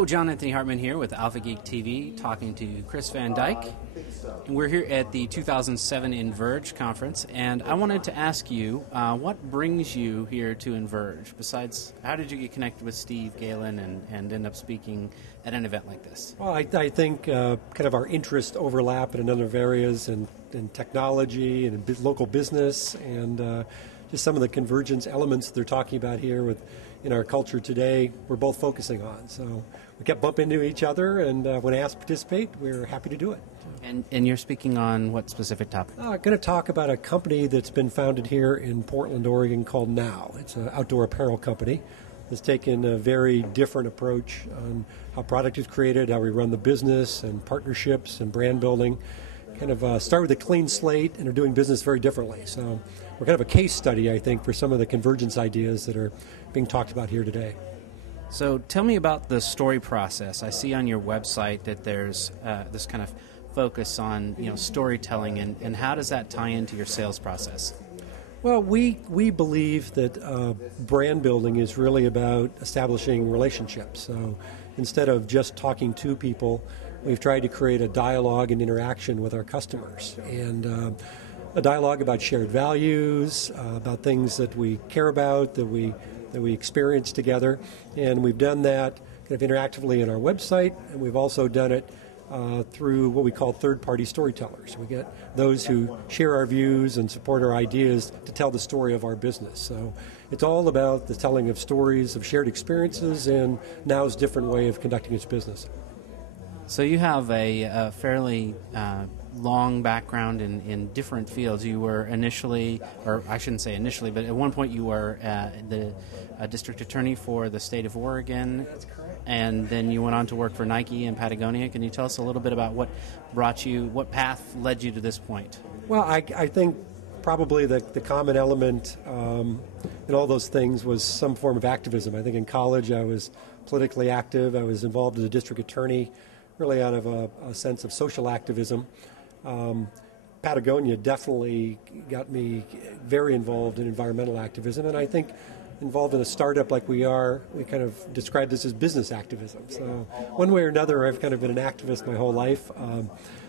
Hello, John Anthony Hartman here with Alpha Geek TV, talking to Chris Van Dyke. And we're here at the 2007 Inverge conference, and I wanted to ask you, what brings you here to Inverge? Besides, how did you get connected with Steve Galen and end up speaking at an event like this? Well, I think kind of our interests overlap in a number of areas, in technology and in local business, and just some of the convergence elements that they're talking about here in our culture today, we're both focusing on. So we kept bumping into each other, and when asked to participate, we're happy to do it. And you're speaking on what specific topic? I'm going to talk about a company that's been founded here in Portland, Oregon called NAU. It's an outdoor apparel company that's taken a very different approach on how product is created, how we run the business, and partnerships and brand building. Kind of start with a clean slate and are doing business very differently. So we're kind of a case study, I think, for some of the convergence ideas that are being talked about here today. So tell me about the story process. I see on your website that there's this kind of focus on storytelling, and how does that tie into your sales process? Well, we believe that brand building is really about establishing relationships. So instead of just talking to people, we've tried to create a dialogue and interaction with our customers, and a dialogue about shared values, about things that we care about, that we experience together. And we've done that kind of interactively on our website, and we've also done it through what we call third-party storytellers. We get those who share our views and support our ideas to tell the story of our business. So it's all about the telling of stories, of shared experiences, and NAU's different way of conducting its business. So you have a fairly long background in different fields. You were initially, or I shouldn't say initially, but at one point you were the district attorney for the state of Oregon. That's correct. And then you went on to work for Nike and Patagonia. Can you tell us a little bit about what path led you to this point? Well, I think probably the common element in all those things was some form of activism. I think in college I was politically active. I was involved as a district attorney, really out of a sense of social activism. Patagonia definitely got me very involved in environmental activism, and I think involved in a startup like we are, we kind of describe this as business activism. So one way or another, I've kind of been an activist my whole life.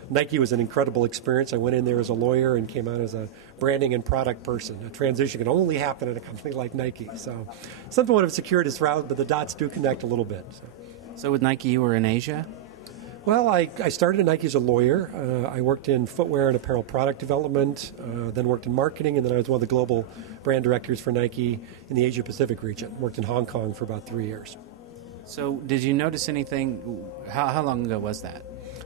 Nike was an incredible experience. I went in there as a lawyer and came out as a branding and product person. A transition can only happen at a company like Nike. So somewhat of a circuitous route, but the dots do connect a little bit. So with Nike, you were in Asia? Well, I started at Nike as a lawyer. I worked in footwear and apparel product development, then worked in marketing, and then I was one of the global brand directors for Nike in the Asia-Pacific region. Worked in Hong Kong for about 3 years. So did you notice anything, how long ago was that?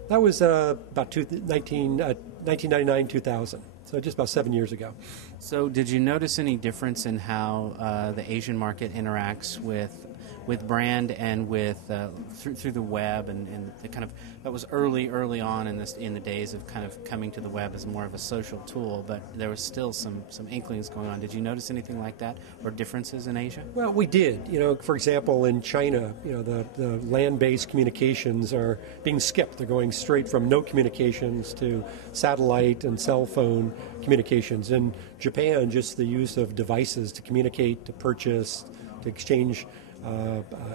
That was about 1999, 2000, so just about 7 years ago. So did you notice any difference in how the Asian market interacts with brand and with through the web and the kind of that was early on in the days of kind of coming to the web as more of a social tool, but there was still some inklings going on. Did you notice anything like that or differences in Asia? Well, we did. For example, in China, the land-based communications are being skipped. They're going straight from no communications to satellite and cell phone communications. In Japan, just the use of devices to communicate, to purchase, to exchange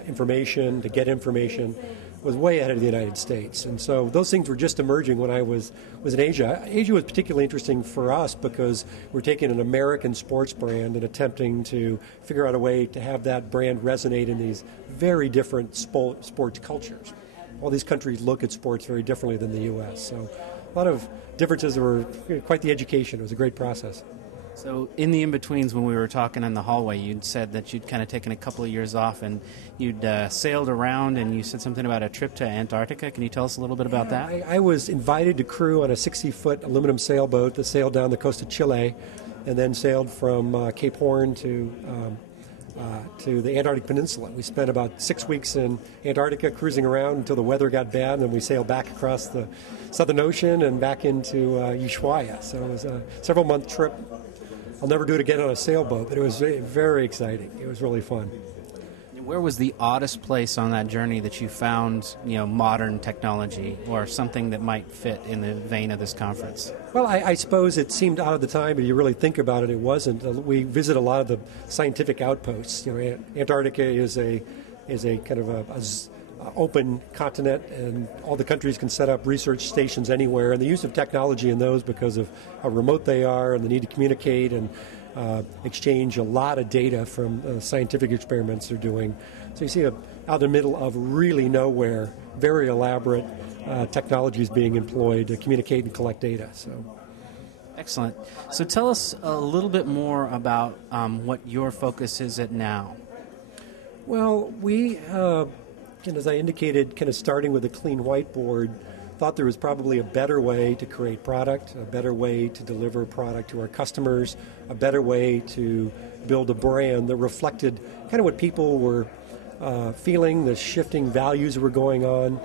information, to get information, was way ahead of the United States. And so those things were just emerging when I was in Asia. Asia was particularly interesting for us because we're taking an American sports brand and attempting to figure out a way to have that brand resonate in these very different sports cultures. All these countries look at sports very differently than the U.S. So a lot of differences that were quite the education. It was a great process. So in the in-betweens when we were talking in the hallway, you'd said that you'd kind of taken a couple of years off and you'd sailed around, and you said something about a trip to Antarctica. Can you tell us a little bit about that? I was invited to crew on a 60-foot aluminum sailboat that sailed down the coast of Chile and then sailed from Cape Horn to the Antarctic Peninsula. We spent about 6 weeks in Antarctica cruising around until the weather got bad, and then we sailed back across the Southern Ocean and back into Ushuaia. So it was a several-month trip. I'll never do it again on a sailboat, but it was very exciting. It was really fun. Where was the oddest place on that journey that you found, modern technology or something that might fit in the vein of this conference? Well, I suppose it seemed out of the time, but you really think about it, it wasn't. We visit a lot of the scientific outposts. Antarctica is a kind of open continent, and all the countries can set up research stations anywhere, and the use of technology in those because of how remote they are and the need to communicate and exchange a lot of data from scientific experiments they're doing. So you see out in the middle of really nowhere, very elaborate technologies being employed to communicate and collect data. So. Excellent. So tell us a little bit more about what your focus is at NAU. Well, we, as I indicated, kind of starting with a clean whiteboard, thought there was probably a better way to create product, a better way to deliver product to our customers, a better way to build a brand that reflected kind of what people were feeling, the shifting values that were going on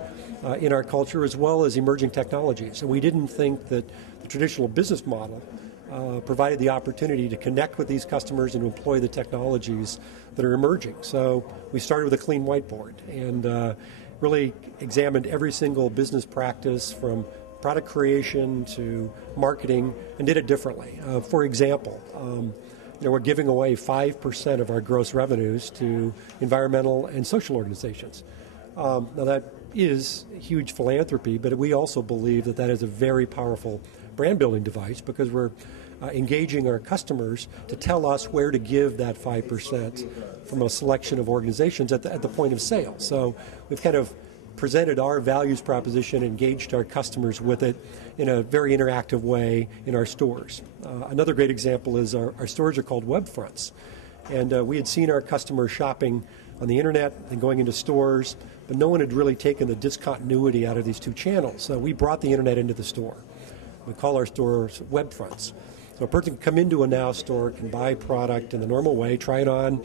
in our culture, as well as emerging technologies. And we didn't think that the traditional business model provided the opportunity to connect with these customers and to employ the technologies that are emerging. So we started with a clean whiteboard and really examined every single business practice from product creation to marketing and did it differently. For example, we're giving away 5% of our gross revenues to environmental and social organizations. Now that is huge philanthropy, but we also believe that that is a very powerful brand building device because we're engaging our customers to tell us where to give that 5% from a selection of organizations at the point of sale. So we've kind of presented our values proposition, engaged our customers with it in a very interactive way in our stores. Another great example is our stores are called web fronts. And we had seen our customers shopping on the internet and going into stores, but no one had really taken the discontinuity out of these two channels. So we brought the internet into the store. We call our stores web fronts. So a person can come into a NAU store, can buy product in the normal way, try it on,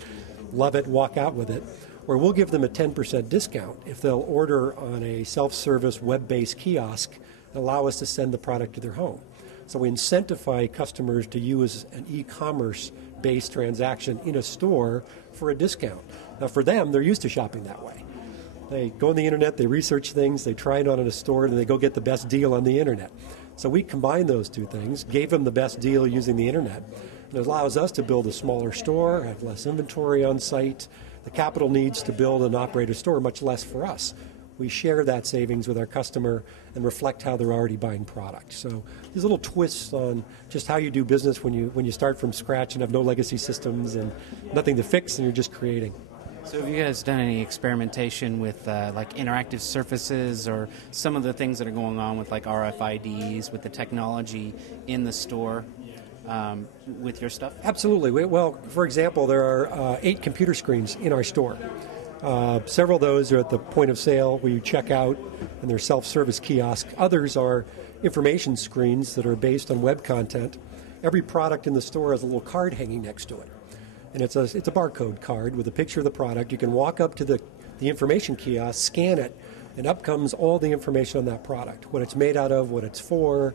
love it, walk out with it, or we'll give them a 10% discount if they'll order on a self-service web-based kiosk and allow us to send the product to their home. So we incentivize customers to use an e-commerce-based transaction in a store for a discount. Now for them, they're used to shopping that way. They go on the internet, they research things, they try it on in a store, and they go get the best deal on the internet. So we combined those two things, gave them the best deal using the internet. And it allows us to build a smaller store, have less inventory on site. The capital needs to build and operate a store, much less for us. We share that savings with our customer and reflect how they're already buying product. So these little twists on just how you do business when you start from scratch and have no legacy systems and nothing to fix and you're just creating. So have you guys done any experimentation with like interactive surfaces or some of the things that are going on with like RFIDs, with the technology in the store with your stuff? Absolutely. Well, for example, there are 8 computer screens in our store. Several of those are at the point of sale where you check out and they're self-service kiosks. Others are information screens that are based on web content. Every product in the store has a little card hanging next to it. And it's a barcode card with a picture of the product. You can walk up to the information kiosk, scan it, and up comes all the information on that product. What it's made out of, what it's for,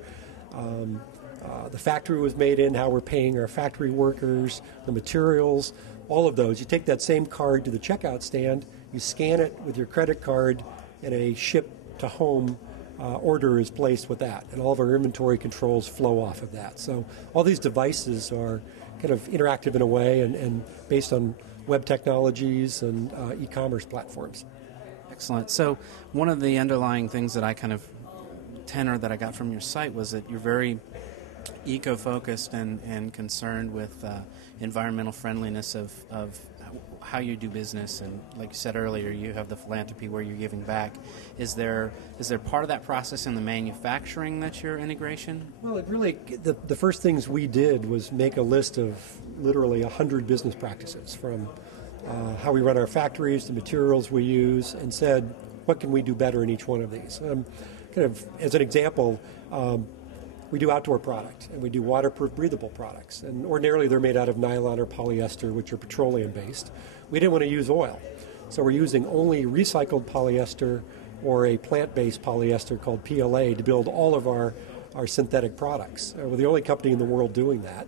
the factory it was made in, how we're paying our factory workers, the materials, all of those. You take that same card to the checkout stand, you scan it with your credit card, and a ship-to-home order is placed with that. And all of our inventory controls flow off of that. So all these devices are kind of interactive in a way and based on web technologies and e-commerce platforms. Excellent. So one of the underlying things that I kind of tenor that I got from your site was that you're very eco-focused and concerned with environmental friendliness of how you do business, and like you said earlier, you have the philanthropy where you're giving back. Is there part of that process in the manufacturing that's your integration? Well, it really, the first things we did was make a list of literally 100 business practices from how we run our factories, the materials we use, and said, what can we do better in each one of these? Kind of as an example, we do outdoor product, and we do waterproof, breathable products. And ordinarily, they're made out of nylon or polyester, which are petroleum-based. We didn't want to use oil, so we're using only recycled polyester or a plant-based polyester called PLA to build all of our synthetic products. We're the only company in the world doing that,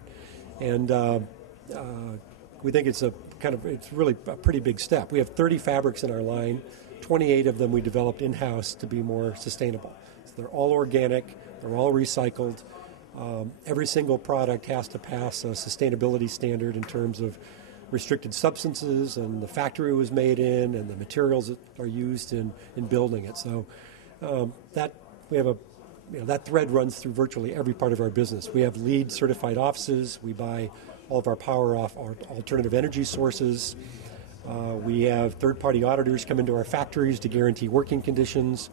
and we think it's really a pretty big step. We have 30 fabrics in our line. 28 of them we developed in-house to be more sustainable. So they're all organic. They're all recycled. Every single product has to pass a sustainability standard in terms of restricted substances and the factory it was made in and the materials that are used in building it. So that we have that thread runs through virtually every part of our business. We have LEED certified offices. We buy all of our power off our alternative energy sources. We have third-party auditors come into our factories to guarantee working conditions.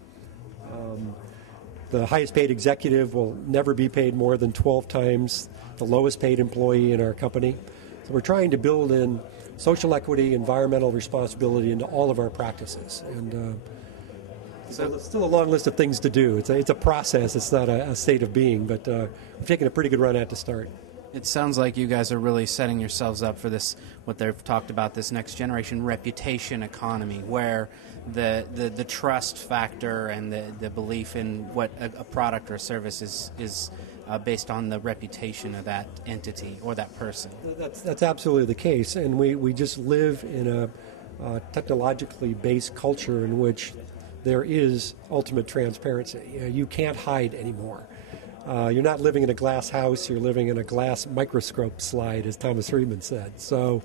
The highest paid executive will never be paid more than 12 times the lowest paid employee in our company. So we're trying to build in social equity, environmental responsibility into all of our practices. And so it's still a long list of things to do. It's a process. It's not a state of being, but we've taken a pretty good run at to start. It sounds like you guys are really setting yourselves up for this, what they've talked about, this next generation reputation economy, where the trust factor and the belief in what a product or service is based on the reputation of that entity or that person. That's absolutely the case, and we just live in a technologically based culture in which there is ultimate transparency. You can't hide anymore. You're not living in a glass house, you're living in a glass microscope slide, as Thomas Friedman said. So,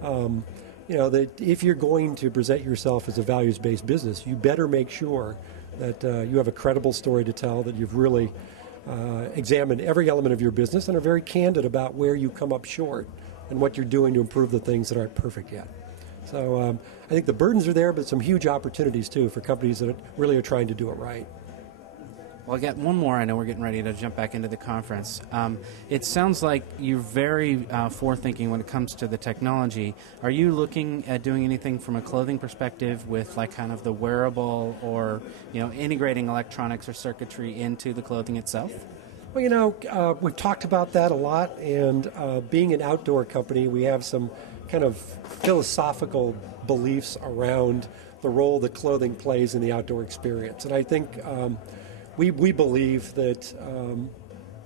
that if you're going to present yourself as a values-based business, you better make sure that you have a credible story to tell, that you've really examined every element of your business and are very candid about where you come up short and what you're doing to improve the things that aren't perfect yet. So I think the burdens are there, but some huge opportunities, too, for companies that really are trying to do it right. Well, I got one more. I know we're getting ready to jump back into the conference. It sounds like you're very forward-thinking when it comes to the technology. Are you looking at doing anything from a clothing perspective with like kind of the wearable or integrating electronics or circuitry into the clothing itself? Well, we've talked about that a lot, and being an outdoor company, we have some kind of philosophical beliefs around the role that clothing plays in the outdoor experience. And I think we believe that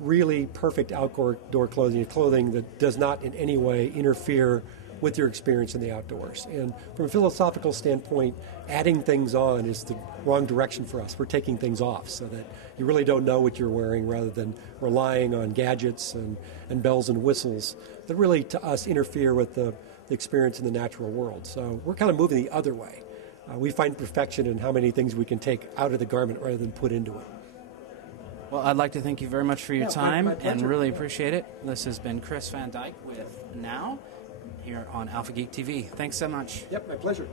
really perfect outdoor clothing that does not in any way interfere with your experience in the outdoors. And from a philosophical standpoint, adding things on is the wrong direction for us. We're taking things off so that you really don't know what you're wearing, rather than relying on gadgets and bells and whistles that really, to us, interfere with the experience in the natural world. So we're kind of moving the other way. We find perfection in how many things we can take out of the garment rather than put into it. Well, I'd like to thank you very much for your time my and really appreciate it. This has been Chris Van Dyke with NAU here on Alpha Geek TV. Thanks so much. Yep, my pleasure.